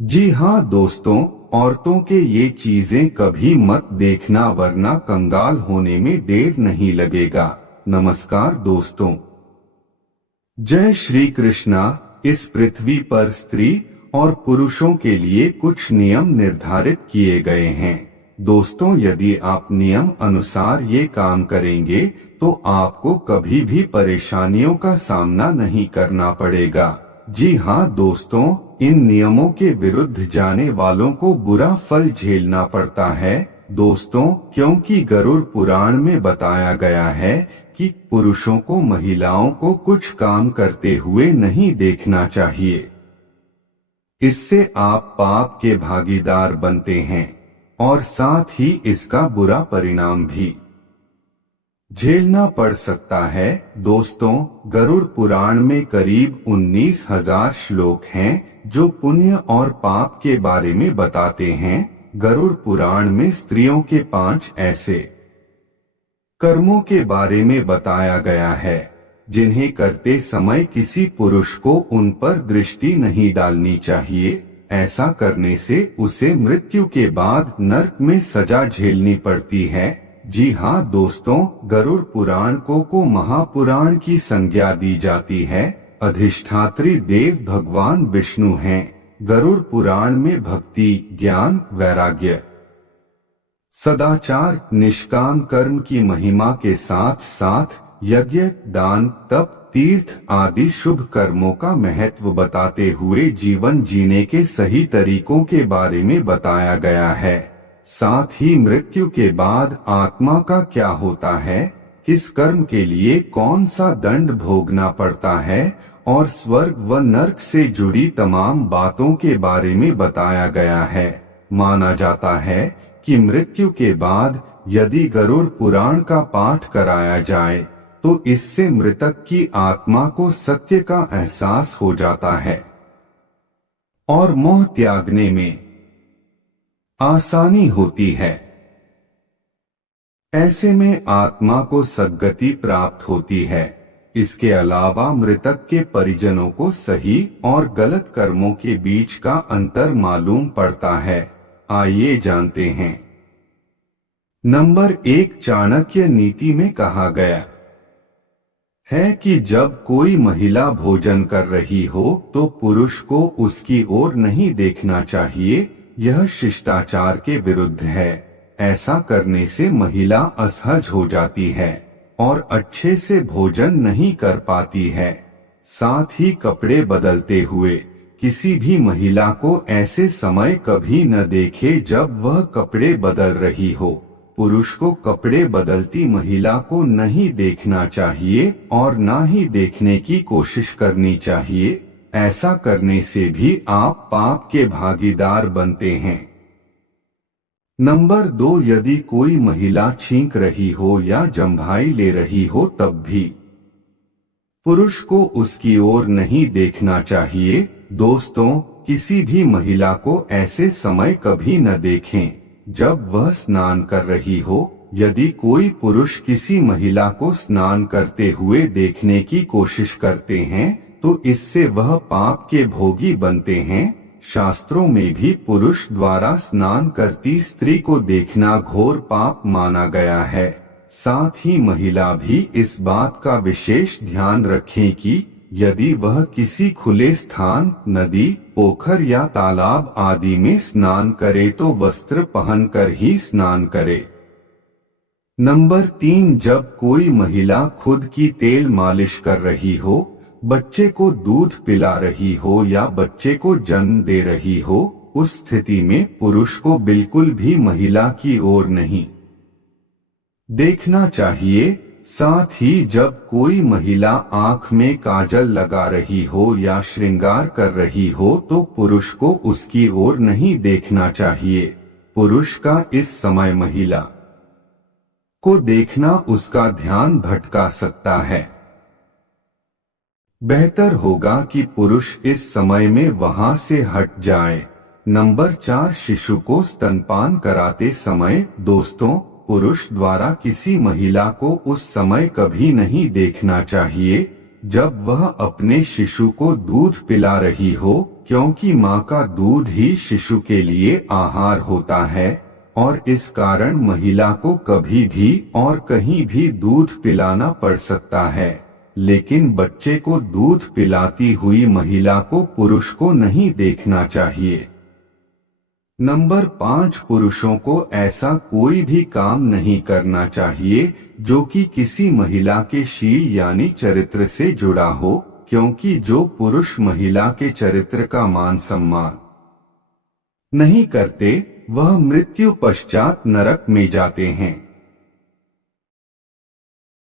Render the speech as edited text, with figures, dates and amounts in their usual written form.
जी हाँ दोस्तों, औरतों के ये चीजें कभी मत देखना वरना कंगाल होने में देर नहीं लगेगा। नमस्कार दोस्तों, जय श्री कृष्णा। इस पृथ्वी पर स्त्री और पुरुषों के लिए कुछ नियम निर्धारित किए गए हैं। दोस्तों, यदि आप नियम अनुसार ये काम करेंगे तो आपको कभी भी परेशानियों का सामना नहीं करना पड़ेगा। जी हाँ दोस्तों, इन नियमों के विरुद्ध जाने वालों को बुरा फल झेलना पड़ता है दोस्तों, क्योंकि गरुड़ पुराण में बताया गया है कि पुरुषों को महिलाओं को कुछ काम करते हुए नहीं देखना चाहिए। इससे आप पाप के भागीदार बनते हैं और साथ ही इसका बुरा परिणाम भी झेलना पड़ सकता है। दोस्तों, गरुड़ पुराण में करीब 19,000 श्लोक हैं जो पुण्य और पाप के बारे में बताते हैं। गरुड़ पुराण में स्त्रियों के 5 ऐसे कर्मों के बारे में बताया गया है जिन्हें करते समय किसी पुरुष को उन पर दृष्टि नहीं डालनी चाहिए। ऐसा करने से उसे मृत्यु के बाद नरक में सजा झेलनी पड़ती है। जी हाँ दोस्तों, गरुड़ पुराण को महापुराण की संज्ञा दी जाती है। अधिष्ठात्री देव भगवान विष्णु हैं। गरुड़ पुराण में भक्ति, ज्ञान, वैराग्य, सदाचार, निष्काम कर्म की महिमा के साथ साथ यज्ञ, दान, तप, तीर्थ आदि शुभ कर्मों का महत्व बताते हुए जीवन जीने के सही तरीकों के बारे में बताया गया है। साथ ही मृत्यु के बाद आत्मा का क्या होता है, किस कर्म के लिए कौन सा दंड भोगना पड़ता है और स्वर्ग व नरक से जुड़ी तमाम बातों के बारे में बताया गया है। माना जाता है कि मृत्यु के बाद यदि गरुड़ पुराण का पाठ कराया जाए तो इससे मृतक की आत्मा को सत्य का एहसास हो जाता है और मोह त्यागने में आसानी होती है। ऐसे में आत्मा को सद्गति प्राप्त होती है। इसके अलावा मृतक के परिजनों को सही और गलत कर्मों के बीच का अंतर मालूम पड़ता है। आइए जानते हैं। नंबर 1, चाणक्य नीति में कहा गया है कि जब कोई महिला भोजन कर रही हो तो पुरुष को उसकी ओर नहीं देखना चाहिए। यह शिष्टाचार के विरुद्ध है। ऐसा करने से महिला असहज हो जाती है और अच्छे से भोजन नहीं कर पाती है। साथ ही कपड़े बदलते हुए किसी भी महिला को ऐसे समय कभी न देखे जब वह कपड़े बदल रही हो। पुरुष को कपड़े बदलती महिला को नहीं देखना चाहिए और ना ही देखने की कोशिश करनी चाहिए। ऐसा करने से भी आप पाप के भागीदार बनते हैं। नंबर 2, यदि कोई महिला छींक रही हो या जम्भाई ले रही हो तब भी पुरुष को उसकी ओर नहीं देखना चाहिए। दोस्तों, किसी भी महिला को ऐसे समय कभी न देखें जब वह स्नान कर रही हो। यदि कोई पुरुष किसी महिला को स्नान करते हुए देखने की कोशिश करते हैं तो इससे वह पाप के भोगी बनते हैं। शास्त्रों में भी पुरुष द्वारा स्नान करती स्त्री को देखना घोर पाप माना गया है। साथ ही महिला भी इस बात का विशेष ध्यान रखें कि यदि वह किसी खुले स्थान, नदी, पोखर या तालाब आदि में स्नान करे तो वस्त्र पहनकर ही स्नान करे। नंबर 3, जब कोई महिला खुद की तेल मालिश कर रही हो, बच्चे को दूध पिला रही हो या बच्चे को जन्म दे रही हो, उस स्थिति में पुरुष को बिल्कुल भी महिला की ओर नहीं देखना चाहिए। साथ ही जब कोई महिला आंख में काजल लगा रही हो या श्रृंगार कर रही हो तो पुरुष को उसकी ओर नहीं देखना चाहिए। पुरुष का इस समय महिला को देखना उसका ध्यान भटका सकता है। बेहतर होगा कि पुरुष इस समय में वहां से हट जाए। नंबर 4, शिशु को स्तनपान कराते समय दोस्तों, पुरुष द्वारा किसी महिला को उस समय कभी नहीं देखना चाहिए। जब वह अपने शिशु को दूध पिला रही हो, क्योंकि माँ का दूध ही शिशु के लिए आहार होता है और इस कारण महिला को कभी भी और कहीं भी दूध पिलाना पड़ सकता है, लेकिन बच्चे को दूध पिलाती हुई महिला को पुरुष को नहीं देखना चाहिए। नंबर 5, पुरुषों को ऐसा कोई भी काम नहीं करना चाहिए जो कि किसी महिला के शील यानी चरित्र से जुड़ा हो, क्योंकि जो पुरुष महिला के चरित्र का मान सम्मान नहीं करते वह मृत्यु पश्चात नरक में जाते हैं।